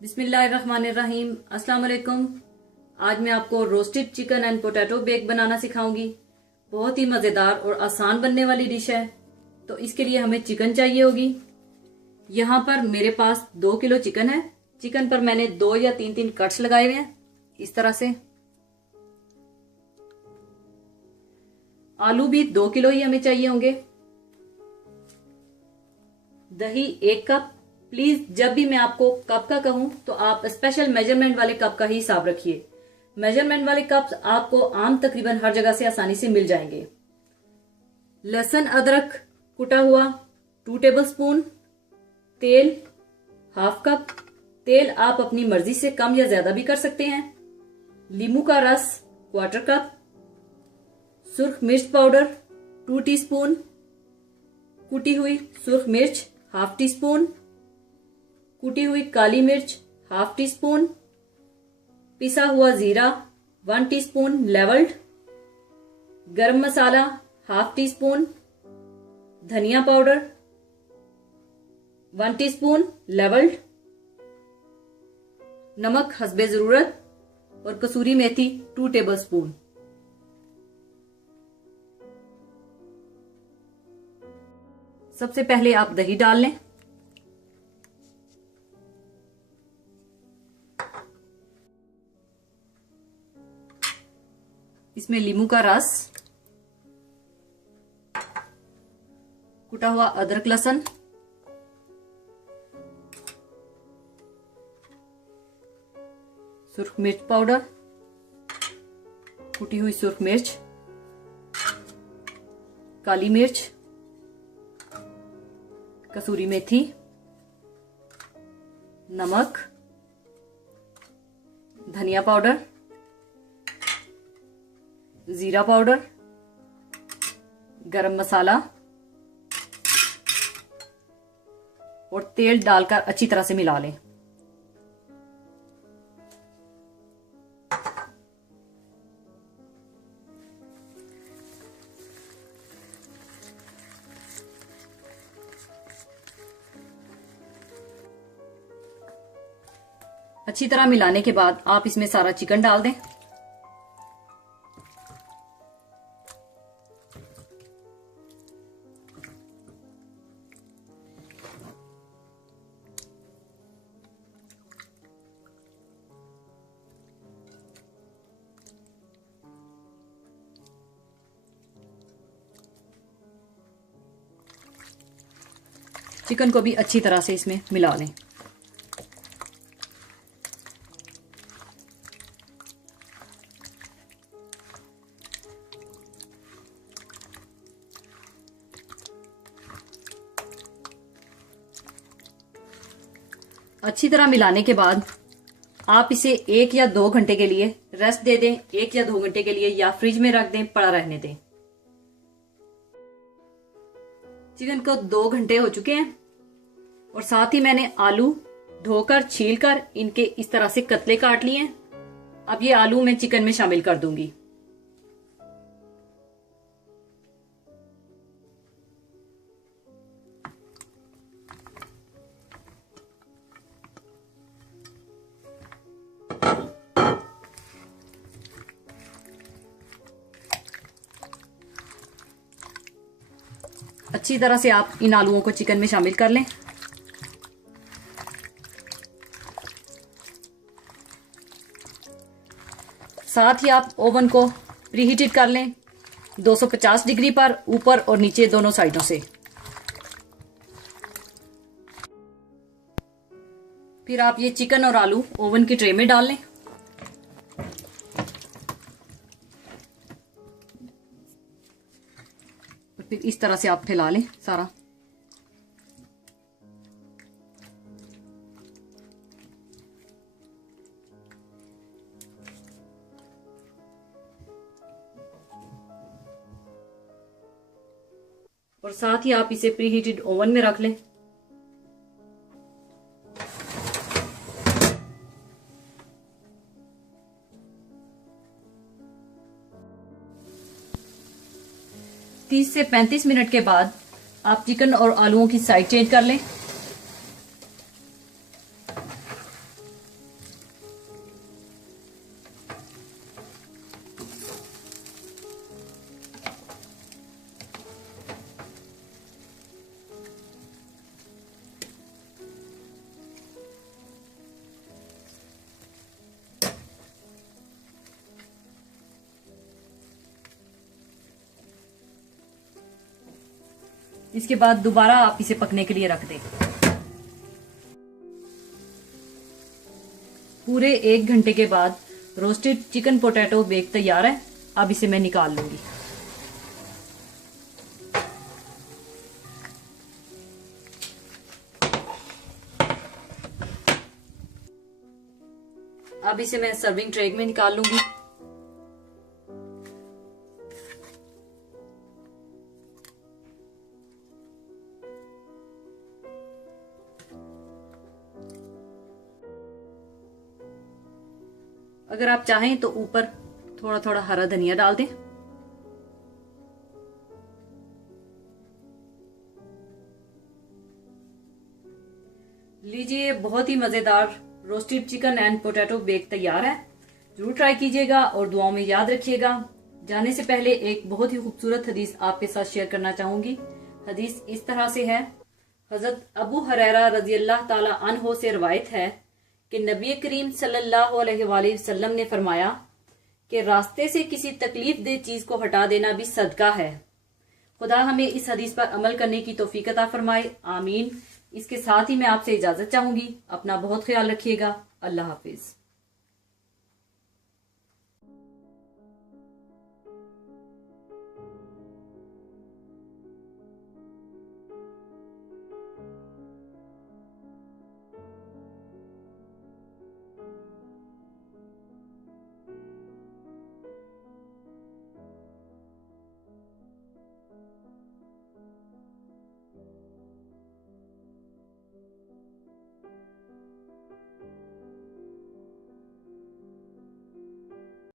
बिस्मिल्लाहिर्रहमानिर्रहीम। अस्सलाम वालेकुम। आज मैं आपको roasted chicken and potato bake बनाना सिखाऊंगी। बहुत ही मज़ेदार और आसान बनने वाली डिश है। तो इसके लिए हमें चिकन चाहिए होगी। यहाँ पर मेरे पास 2 किलो चिकन है। चिकन पर मैंने 2 या 3 कट्स लगाए हुए हैं इस तरह से। आलू भी 2 किलो ही हमें चाहिए होंगे। दही 1 कप। प्लीज जब भी मैं आपको कप का कहूं तो आप स्पेशल मेजरमेंट वाले कप का ही हिसाब रखिए। मेजरमेंट वाले कप्स आपको आम तकरीबन हर जगह से आसानी से मिल जाएंगे। लहसुन अदरक कुटा हुआ 2 टेबलस्पून। तेल हाफ कप। तेल आप अपनी मर्जी से कम या ज्यादा भी कर सकते हैं। नींबू का रस 1/4 कप। सुर्ख मिर्च पाउडर 2 टीस्पून। कुटी हुई सुर्ख मिर्च हाफ टी स्पून। कुटी हुई काली मिर्च हाफ टी स्पून। पिसा हुआ जीरा 1 टीस्पून लेवल्ड। गरम मसाला हाफ टी स्पून। धनिया पाउडर 1 टीस्पून लेवल्ड। नमक हस्बे जरूरत और कसूरी मेथी 2 टेबलस्पून। सबसे पहले आप दही डाल लें। इसमें नींबू का रस, कुटा हुआ अदरक लहसुन, सुर्ख मिर्च पाउडर, कुटी हुई सुर्ख मिर्च, काली मिर्च, कसूरी मेथी, नमक, धनिया पाउडर, जीरा पाउडर, गरम मसाला और तेल डालकर अच्छी तरह से मिला लें। अच्छी तरह मिलाने के बाद आप इसमें सारा चिकन डाल दें। चिकन को भी अच्छी तरह से इसमें मिला लें। अच्छी तरह मिलाने के बाद आप इसे 1 या 2 घंटे के लिए रेस्ट दे दें। 1 या 2 घंटे के लिए या फ्रिज में रख दें, पड़ा रहने दें। चिकन को 2 घंटे हो चुके हैं और साथ ही मैंने आलू धोकर छीलकर इनके इस तरह से कतले काट लिए हैं। अब ये आलू मैं चिकन में शामिल कर दूंगी। अच्छी तरह से आप इन आलूओं को चिकन में शामिल कर लें। साथ ही आप ओवन को प्रीहीटेड कर लें 250 डिग्री पर, ऊपर और नीचे दोनों साइडों से। फिर आप ये चिकन और आलू ओवन की ट्रे में डाल लें। फिर इस तरह से आप फैला लें सारा। और साथ ही आप इसे प्रीहीटेड ओवन में रख लें। तीस से 35 मिनट के बाद आप चिकन और आलूओं की साइड चेंज कर लें। इसके बाद दोबारा आप इसे पकने के लिए रख दें। पूरे 1 घंटे के बाद रोस्टेड चिकन पोटैटो बेक तैयार है। अब इसे मैं निकाल लूंगी। अब इसे मैं सर्विंग ट्रे में निकाल लूंगी। अगर आप चाहें तो ऊपर थोड़ा थोड़ा हरा धनिया डाल दें। लीजिए, बहुत ही मजेदार roasted chicken and potato bake तैयार है। जरूर ट्राई कीजिएगा और दुआओं में याद रखिएगा। जाने से पहले एक बहुत ही खूबसूरत हदीस आपके साथ शेयर करना चाहूंगी। हदीस इस तरह से है। हजरत अबू हुरैरा रजी अल्लाह ताला अन्हो से रवायत है कि नबी करीम सल्लल्लाहु अलैहि वसल्लम ने फरमाया कि रास्ते से किसी तकलीफ दे चीज को हटा देना भी सदका है। खुदा हमें इस हदीस पर अमल करने की तौफीक अता फरमाए, आमीन। इसके साथ ही मैं आपसे इजाजत चाहूंगी। अपना बहुत ख्याल रखिएगा। अल्लाह हाफिज।